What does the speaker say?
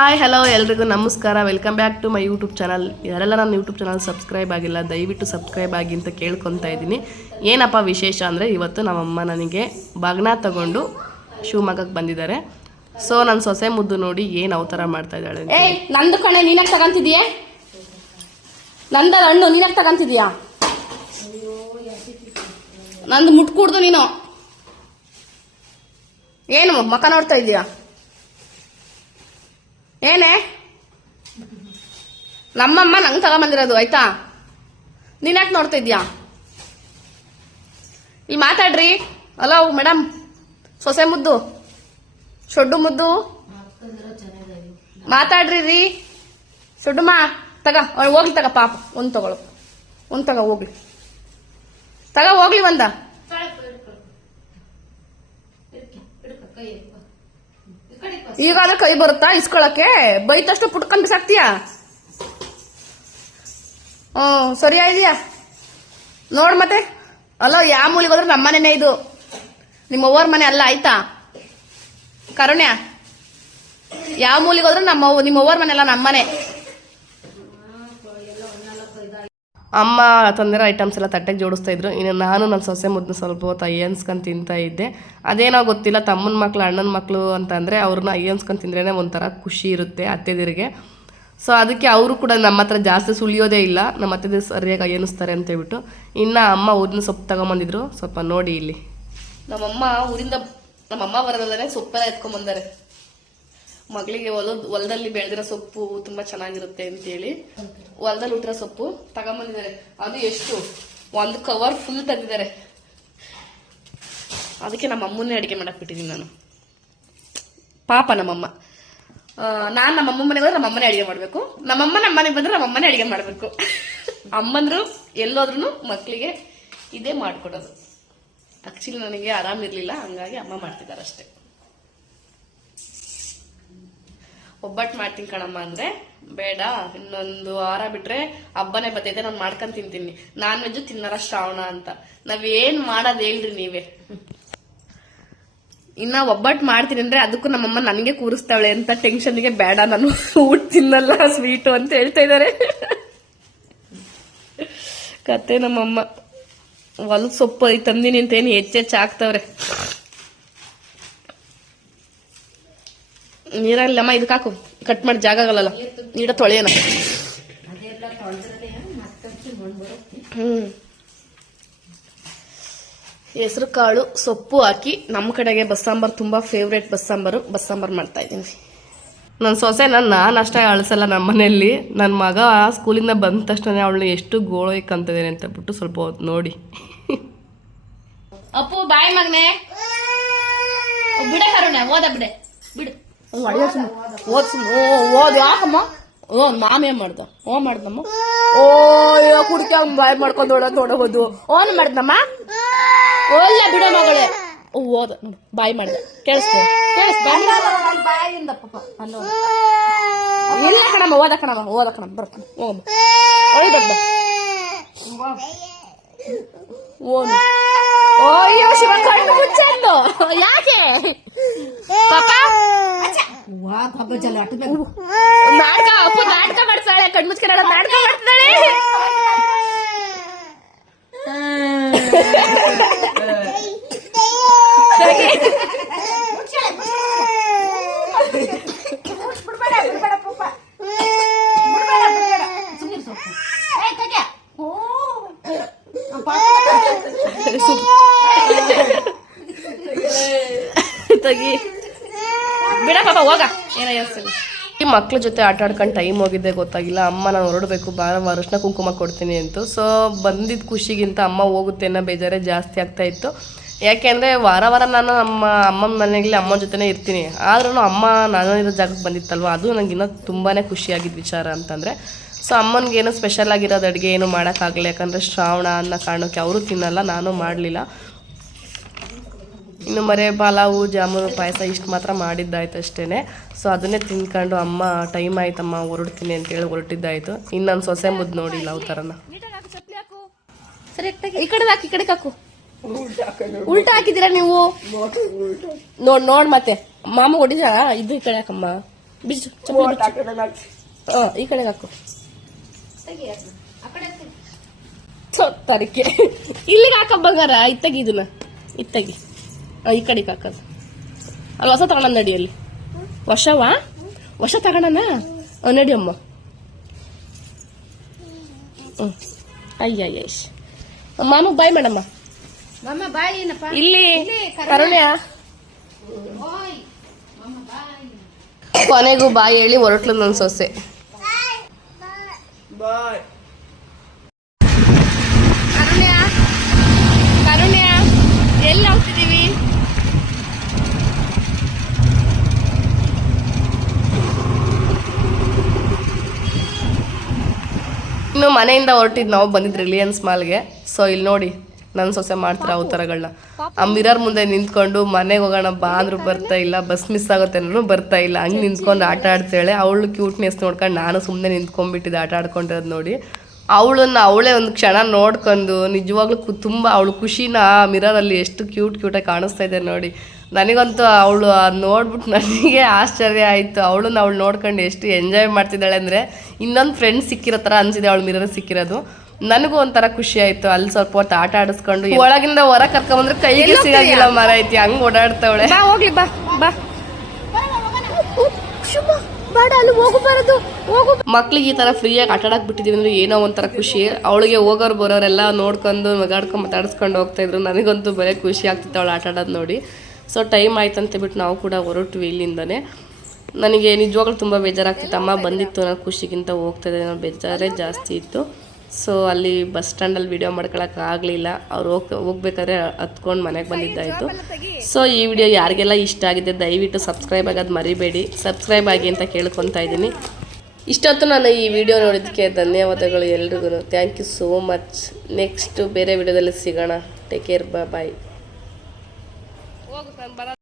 Hi hello ಎಲ್ರಿಗೂ ನಮಸ್ಕಾರ. Welcome back to my YouTube channel. ಯಾರೆಲ್ಲ ನನ್ನ ಯೂಟ್ಯೂಬ್ ಚಾನಲ್ ಸಬ್ಸ್ಕ್ರೈಬ್ ಆಗಿಲ್ಲ ದಯವಿಟ್ಟು ಸಬ್ಸ್ಕ್ರೈಬ್ ಆಗಿ ಅಂತ ಕೇಳ್ಕೊತಾ ಇದ್ದೀನಿ. ಏನಪ್ಪ ವಿಶೇಷ ಅಂದರೆ ಇವತ್ತು ನಮ್ಮಮ್ಮ ನನಗೆ ಬಾಗ್ನ ತಗೊಂಡು ಶಿವಮೊಗ್ಗಕ್ಕೆ ಬಂದಿದ್ದಾರೆ. ಸೊ ನನ್ನ ಸೊಸೆ ಮುದ್ದು ನೋಡಿ ಏನು ಅವತಾರ ಮಾಡ್ತಾ ಇದ್ದಾಳೆ. ನಂದು ಕಣೆ ನೀನಾಗ ತಗಂತಿದೀಯ, ನಂದ ಹಣ್ಣು ನೀನಾಗ ತಗಂತಿದೀಯಾ, ನಂದು ಮುಟ್ ಕೂಡ್ದು ನೀನು ಏನು ಮಕ್ಕ ನೋಡ್ತಾ ಇದೀಯಾ? ಏನೇ ನಮ್ಮಮ್ಮ ನಂಗೆ ತಗೊಂಬಂದಿರೋದು ಆಯ್ತಾ, ನೀನ್ಯಾಕೆ ನೋಡ್ತಾ ಇದ್ಯಾ? ಇಲ್ಲಿ ಮಾತಾಡ್ರಿ. ಹಲೋ ಮೇಡಮ್, ಸೊಸೆ ಮುದ್ದು, ಶೊಡ್ಡು ಮುದ್ದು, ಮಾತಾಡ್ರಿ ರೀ. ಶೊಡ್ಡುಮ್ಮ ತಗ ಹೋಗ್ಲಿ, ತಗ ಪಾಪ ಒಂದು ತಗೊಳು, ಒಂದು ತಗ ಹೋಗ್ಲಿ, ತಗ ಹೋಗ್ಲಿ ಒಂದ. ಈಗಾದ್ರೆ ಕೈ ಬರುತ್ತಾ ಇಸ್ಕೊಳಕ್ಕೆ? ಬೈತಷ್ಟು ಪುಟ್ಕೊಂಡ್ ಬಿಸಾಕ್ತೀಯಾ? ಸರಿ ಇದೆಯಾ ನೋಡ್. ಮತ್ತೆ ಅಲ್ಲ, ಯಾವ ಮೂಲಿಗೆ ಹೋದ್ರೆ ನಮ್ಮನೇನೆ ಇದು, ನಿಮ್ಮ ಅವ್ವರ ಮನೆ ಅಲ್ಲ ಆಯ್ತಾ ಕರುಣ್ಯ. ಯಾವ ಮೂಲಿಗೆ ಹೋದ್ರೆ ನಿಮ್ಮ ಅವ್ವರ ಮನೆ ಅಲ್ಲ, ನಮ್ಮನೆ. ಅಮ್ಮ ತಂದಿರೋ ಐಟಮ್ಸ್ ಎಲ್ಲ ತಟ್ಟೆಗೆ ಜೋಡಿಸ್ತಾ ಇದ್ರು. ಇನ್ನು ನಾನು ನನ್ನ ಸೊಸೆ ಮುದ್ದು ಸ್ವಲ್ಪ ಹೊತ್ತು ಅಯ್ಯನ್ಸ್ಕೊಂಡು ತಿಂತಾ ಇದ್ದೆ. ಅದೇನೋ ಗೊತ್ತಿಲ್ಲ, ತಮ್ಮನ ಮಕ್ಳು ಅಣ್ಣನ ಮಕ್ಕಳು ಅಂತಂದರೆ ಅವ್ರನ್ನ ಅಯ್ಯನ್ಸ್ಕೊಂಡು ತಿಂದ್ರೇ ಒಂಥರ ಖುಷಿ ಇರುತ್ತೆ ಅತ್ತೆದಿರಿಗೆ. ಸೊ ಅದಕ್ಕೆ ಅವರು ಕೂಡ ನಮ್ಮ ಹತ್ರ ಜಾಸ್ತಿ ಸುಳಿಯೋದೇ ಇಲ್ಲ, ನಮ್ಮ ಅತ್ತೆದಿರು ಸರಿಯಾಗಿ ಅಯ್ಯನಿಸ್ತಾರೆ ಅಂತೇಳ್ಬಿಟ್ಟು. ಇನ್ನು ಅಮ್ಮ ಊರಿನ ಸೊಪ್ಪು ತಗೊಂಬಂದಿದ್ರು, ಸ್ವಲ್ಪ ನೋಡಿ ಇಲ್ಲಿ. ನಮ್ಮಮ್ಮ ಊರಿಂದ ನಮ್ಮಮ್ಮ ಬರೋದಲ್ಲೇ ಸೊಪ್ಪೆಲ್ಲ ಎತ್ಕೊಂಡ್ಬಂದಾರೆ. ಮಗಳಿಗೆ ಹೊಲದಲ್ಲಿ ಬೆಳೆದಿರೋ ಸೊಪ್ಪು ತುಂಬಾ ಚೆನ್ನಾಗಿರುತ್ತೆ ಅಂತೇಳಿ ಹೊಲದಲ್ಲಿ ಹುಟ್ಟಿರೋ ಸೊಪ್ಪು ತಗೊಂಬಂದಿದ್ದಾರೆ. ಅದು ಎಷ್ಟು, ಒಂದು ಕವರ್ ಫುಲ್ ತಂದಿದ್ದಾರೆ. ಅದಕ್ಕೆ ನಮ್ಮ ಅಮ್ಮನ್ನೇ ಅಡಿಗೆ ಮಾಡಕ್ ಬಿಟ್ಟಿದ್ದೀನಿ ನಾನು. ಪಾಪ ನಮ್ಮಮ್ಮ. ನಾನ್ ನಮ್ಮಮ್ಮ ಮನೆಗೆ ಹೋದ್ರೆ ನಮ್ಮಮ್ಮನೇ ಅಡಿಗೆ ಮಾಡ್ಬೇಕು, ನಮ್ಮಮ್ಮ ನಮ್ಮ ಮನೆಗೆ ಬಂದ್ರೆ ನಮ್ಮಮ್ಮನೇ ಅಡಿಗೆ ಮಾಡ್ಬೇಕು. ಅಮ್ಮಂದ್ರು ಎಲ್ಲೋದ್ರು ಮಕ್ಳಿಗೆ ಇದೇ ಮಾಡ್ಕೊಡೋದು. ಆಕ್ಚುಲಿ ನನಗೆ ಆರಾಮಿರ್ಲಿಲ್ಲ, ಹಂಗಾಗಿ ಅಮ್ಮ ಮಾಡ್ತಿದ್ದಾರೆ ಅಷ್ಟೇ. ಒಬ್ಬಟ್ಟು ಮಾಡ್ತೀನಿ ಕಣಮ್ಮ ಅಂದ್ರೆ ಬೇಡ, ಇನ್ನೊಂದು ವಾರ ಬಿಟ್ರೆ ಹಬ್ಬನೇ ಬರ್ತೈತೆ, ನಾನು ಮಾಡ್ಕೊಂಡ್ ತಿಂತೀನಿ, ನಾನ್ ವೆಜ್ ತಿನ್ನರ ಶ್ರಾವಣ ಅಂತ. ನಾವೇನ್ ಮಾಡೋದ್ ಹೇಳ್ರಿ ನೀವೇ. ಇನ್ನ ಒಬ್ಬಟ್ಟು ಮಾಡ್ತೀನಿ ಅಂದ್ರೆ ಅದಕ್ಕೂ ನಮ್ಮಮ್ಮ ನನಗೆ ಕೂರಿಸ್ತಾಳೆ ಅಂತ ಟೆನ್ಷನ್ಗೆ ಬೇಡ, ನಾನು ಊಟ ತಿನ್ನಲ್ಲ ಸ್ವೀಟು ಅಂತ ಹೇಳ್ತಾ ಇದಾರೆ. ಕತೆ ನಮ್ಮಮ್ಮ. ಹೊಲದ ಸೊಪ್ಪು ತಂದಿನಿ ಅಂತ ಏನು ಹೆಚ್ಚೆಚ್ಚು ಹಾಕ್ತವ್ರೆ. ನೀರಲ್ಲಮ್ಮ ಇದಕ್ಕೆ ಹಾಕು, ಕಟ್ ಮಾಡಿ ಜಾಗಗಳಲ್ಲ ನೀಡ ತೊಳೆಯೋಣ. ಹೆಸರು ಕಾಳು ಸೊಪ್ಪು ಹಾಕಿ, ನಮ್ಮ ಕಡೆಗೆ ಬಸ್ಸಾಂಬಾರ್ ತುಂಬಾ ಫೇವ್ರೇಟ್. ಬಸ್ಸಾಂಬಾರ್ ಮಾಡ್ತಾ ಇದ್ದೀನಿ. ನನ್ನ ಸೊಸೆ ನಾನು ಅಷ್ಟೇ ಅಳಿಸಲ್ಲ ನಮ್ಮ ಮನೆಯಲ್ಲಿ. ನನ್ನ ಮಗ ಸ್ಕೂಲಿಂದ ಬಂದ ತಕ್ಷಣ ಅವಳು ಎಷ್ಟು ಗೋಳೋಯ್ಕಂತಿದ್ದೇನೆ ಅಂತ ಬಿಟ್ಟು ಸ್ವಲ್ಪ ಹೊತ್ತು ನೋಡಿ. ಅಪ್ಪು ಬಾಯ್ ಮಗನೆ, ಬಿಡ ಕರುಣ್ಯ, ಓದ ಬಿಡೆ ಬಿಡು. ಓದ್ ಯಾಕಮ್ಮ? ಮಾಮೇ ಮಾಡ್ದ, ಮಾಡ್ದಮ್ಮ. ಕುಡಿಕ ಬಾಯ್ ಮಾಡ್ಕೊಂಡು ಓಡೋದು ಓನ್ ಮಾಡ್ದಮ್ಮ. ಓಲ್ಲ ಬಿಡೋ ಮಗಳೇ, ಓದ ಬಾಯ್ ಮಾಡ್ದ. ಕೇಳಿಸ್ತೇ ಬಾಯಿಂದ ಪಾಪ ಇಲ್ಲ ಕಣಮ್ಮ. ಓದ ಕಣಮ್ಮ ಬರ್ತಾನೆ. ಓನು ಓಯ್ಯೋ ಶಿವ, ಕಣ್ಣು ಮುಚ್ಚಂದು ಯಾಕೆ ಪಾಪ? ನಾಟಕ ಅಪ್ಪು ನಾಟಕ ಮಾಡ್ತಾಳೆ, ಕಣ್ಮುಚ್ಕೊಂಡ ನಾಟಕ ಮಾಡ್ತಾಳೆ. ತಗಿ ಬಿಡ ಪಾಪ, ಹೋಗ. ಈ ಮಕ್ಳ ಜೊತೆ ಆಟ ಆಡ್ಕೊಂಡು ಟೈಮ್ ಹೋಗಿದ್ದೆ ಗೊತ್ತಾಗಿಲ್ಲ. ಅಮ್ಮ ನಾನು ಹೊರಡಬೇಕು, ಅರಿಶಿನ ಕುಂಕುಮ ಕೊಡ್ತೀನಿ ಅಂತು. ಸೊ ಬಂದಿದ್ದ ಖುಷಿಗಿಂತ ಅಮ್ಮ ಹೋಗುತ್ತೆ ಅನ್ನೋ ಬೇಜಾರೇ ಜಾಸ್ತಿ ಆಗ್ತಾ ಇತ್ತು. ಯಾಕೆಂದರೆ ವಾರ ನಾನು ನಮ್ಮ ಅಮ್ಮನ ಮನೆಯಲ್ಲಿ ಅಮ್ಮನ ಜೊತೆನೇ ಇರ್ತೀನಿ. ಆದ್ರೂ ಅಮ್ಮ ನಾನು ಇರೋ ಜಾಗಕ್ಕೆ ಬಂದಿತ್ತಲ್ವ, ಅದು ನನಗೆ ಇನ್ನೂ ತುಂಬಾ ಖುಷಿಯಾಗಿದ್ದ ವಿಚಾರ ಅಂತಂದರೆ. ಸೊ ಅಮ್ಮನಿಗೇನು ಸ್ಪೆಷಲ್ ಆಗಿರೋದು ಅಡುಗೆ ಏನು ಮಾಡೋಕ್ಕಾಗಲ್ಲ, ಯಾಕಂದರೆ ಶ್ರಾವಣ ಅನ್ನೋ ಕಾರಣಕ್ಕೆ ಅವರು ತಿನ್ನಲ್ಲ, ನಾನು ಮಾಡಲಿಲ್ಲ. ಇನ್ನು ಮರೆ ಪಲಾವು ಜಾಮೂನು ಪಾಯಸ ಇಷ್ಟು ಮಾತ್ರ ಮಾಡಿದ್ದಾಯ್ತು ಅಷ್ಟೇ. ಸೊ ಅದನ್ನೇ ತಿನ್ಕೊಂಡು ಅಮ್ಮ ಟೈಮ್ ಆಯ್ತಮ್ಮ ಹೊರಡ್ತೀನಿ ಅಂತೇಳಿ ಹೊರಟಿದ್ದಾಯ್ತು. ಇನ್ನು ನನ್ನ ಸೊಸೆ ಮುದ್ದು ನೋಡಿಲ್ಲ ಅವು ಥರನ. ಈ ಕಡೆ ಹಾಕಿ, ಈ ಕಡೆ ಹಾಕು. ಉಲ್ಟಾ ಹಾಕಿದ್ದೀರಾ ನೀವು? ನೋಡ್ ಮತ್ತೆ ಮಾಮ ಹೊಡಿದ ಇದು ಈ ಕಡೆ ಹಾಕಮ್ಮ. ಬಿಚ್ಚು ಚಪ್ಪಲಿ ಬಿಚ್ಚು. ಈ ಕಡೆಗೆ ಹಾಕು. ತರಿಕೆ ಇಲ್ಲಿಗೆ ಹಾಕ ಬಂಗಾರ. ಇತ್ತಾಗಿ ಇದನ್ನ ಇತ್ತಾಗಿ ಈ ಕಡೆಗೆ ಹಾಕೋದು. ಅಲ್ಲಿ ಹೊಸ ತಗೊಂಡ ನಡಿಯಲ್ಲಿ. ಹೊಸ ತಗೋಣ ನಡಿ ಅಮ್ಮ. ಅಯ್ಯ ಮಾಮ ಬಾಯ್ ಮೇಡಮ್ಮ. ಇಲ್ಲಿ ಕರುಣ್ಯ ಕೊನೆಗೂ ಬಾಯಿ ಹೇಳಿ ಹೊರಟ್ಲು ನನ್ನ ಸೊಸೆ. ಕರುಣ್ಯ ಎಲ್ಲಿ ಹೋಗ್ತಿದೀವಿ? ಇನ್ನು ಮನೆಯಿಂದ ಹೊರಟಿದ್ದು ನಾವು ಬಂದಿದ್ದು ರಿಲಯನ್ಸ್ ಮಾಲ್ಗೆ. ಸೊ ಇಲ್ಲಿ ನೋಡಿ ನನ್ನ ಸೊಸೆ ಮಾಡ್ತಾರೆ ಅವತಾರಗಳನ್ನ. ಆ ಮಿರರ್ ಮುಂದೆ ನಿಂತ್ಕೊಂಡು ಮನೆಗೆ ಹೋಗೋಣ ಬಾ ಅಂದ್ರೂ ಬರ್ತಾ ಇಲ್ಲ, ಬಸ್ ಮಿಸ್ ಆಗುತ್ತೆ ಅಂದ್ರೂ ಬರ್ತಾ ಇಲ್ಲ. ಹಂಗೆ ನಿಂತ್ಕೊಂಡು ಆಟ ಆಡ್ತಾಳೆ. ಅವಳು ಕ್ಯೂಟ್ನೆಸ್ ನೋಡ್ಕೊಂಡು ನಾನು ಸುಮ್ಮನೆ ನಿಂತ್ಕೊಂಡ್ಬಿಟ್ಟಿದ್ದೆ ಆಟ ಆಡ್ಕೊಂಡಿರೋದು ನೋಡಿ. ಅವಳೇ ಒಂದು ಕ್ಷಣ ನೋಡ್ಕೊಂಡು ನಿಜವಾಗ್ಲೂ ತುಂಬ ಅವಳು ಖುಷಿನ ಮಿರರಲ್ಲಿ ಎಷ್ಟು ಕ್ಯೂಟಾಗಿ ಕಾಣಿಸ್ತಾ ಇದೆ ನೋಡಿ. ನನಗಂತೂ ಅವಳು ನೋಡ್ಬಿಟ್ಟು ನನಗೆ ಆಶ್ಚರ್ಯ ಆಯಿತು. ಅವಳು ನೋಡ್ಕೊಂಡು ಎಷ್ಟು ಎಂಜಾಯ್ ಮಾಡ್ತಿದ್ದಾಳೆ ಅಂದರೆ ಇನ್ನೊಂದು ಫ್ರೆಂಡ್ ಸಿಕ್ಕಿರೋ ಥರ ಅನಿಸಿದೆ ಅವಳು ಮಿರರ್ ಸಿಕ್ಕಿರೋದು. ನನಗೂ ಒಂಥರ ಖುಷಿ ಆಯಿತು. ಅಲ್ಲಿ ಸ್ವಲ್ಪ ಹೊತ್ತು ಆಟ ಆಡಿಸ್ಕೊಂಡು ಒಳಗಿಂದ ಹೊರ ಕರ್ಕೊಂಬಂದ್ರೆ ಕೈಗೆ ಸಿಗೋದಿಲ್ಲ ಮರ ಐತಿ, ಹಂಗೆ ಓಡಾಡ್ತಾವಳೆ. ಹೋಗ್ಲಿ ಬಾ ಬಾ ಮಕ್ಳಿಗೆ ಈ ತರ ಫ್ರೀಯಾಗಿ ಆಟ ಆಡಕ್ ಬಿಟ್ಟಿದೀವಿ ಅಂದ್ರೆ ಏನೋ ಒಂಥರ ಖುಷಿ. ಅವಳಿಗೆ ಹೋಗೋರು ಬರೋರೆಲ್ಲ ನೋಡ್ಕೊಂಡು ಮಗಾಡ್ಕೊಂಡು ಮಾತಾಡಿಸ್ಕೊಂಡು ಹೋಗ್ತಾ ಇದ್ರು. ನನಗಂತೂ ಬರೀ ಖುಷಿ ಆಗ್ತಿತ್ತು ಅವಳು ಆಟ ಆಡೋದು ನೋಡಿ. ಸೊ ಟೈಮ್ ಆಯ್ತು ಅಂತ ಬಿಟ್ಟು ನಾವು ಕೂಡ ಹೊರಟ್ವಿ ಇಲ್ಲಿಂದನೇ. ನನಗೆ ನಿಜವಾಗ್ಲೂ ತುಂಬ ಬೇಜಾರಾಗ್ತಿತ್ತು. ಅಮ್ಮ ಬಂದಿತ್ತು, ನಾನು ಖುಷಿಗಿಂತ ಹೋಗ್ತಾ ಇದ್ದೆ, ನಾನು ಬೇಜಾರೇ ಜಾಸ್ತಿ ಇತ್ತು. ಸೊ ಅಲ್ಲಿ ಬಸ್ ಸ್ಟ್ಯಾಂಡಲ್ಲಿ ವಿಡಿಯೋ ಮಾಡ್ಕೊಳಕ್ಕಾಗಲಿಲ್ಲ. ಅವ್ರು ಹೋಗ್ಬೇಕಾದ್ರೆ ಹತ್ಕೊಂಡು ಮನೆಗೆ ಬಂದಿದ್ದಾಯಿತು. ಸೊ ಈ ವಿಡಿಯೋ ಯಾರಿಗೆಲ್ಲ ಇಷ್ಟ ಆಗಿದೆ ದಯವಿಟ್ಟು ಸಬ್ಸ್ಕ್ರೈಬ್ ಆಗೋದು ಮರಿಬೇಡಿ. ಸಬ್ಸ್ಕ್ರೈಬ್ ಆಗಿ ಅಂತ ಕೇಳ್ಕೊತಾ ಇದ್ದೀನಿ. ಇಷ್ಟೊತ್ತು ನಾನು ಈ ವಿಡಿಯೋ ನೋಡಿದ್ದಕ್ಕೆ ಧನ್ಯವಾದಗಳು ಎಲ್ರಿಗೂ. Thank you so much. Next ಬೇರೆ ವಿಡಿಯೋದಲ್ಲಿ ಸಿಗೋಣ. ಟೇಕ್ ಕೇರ್, ಬಾಯ್.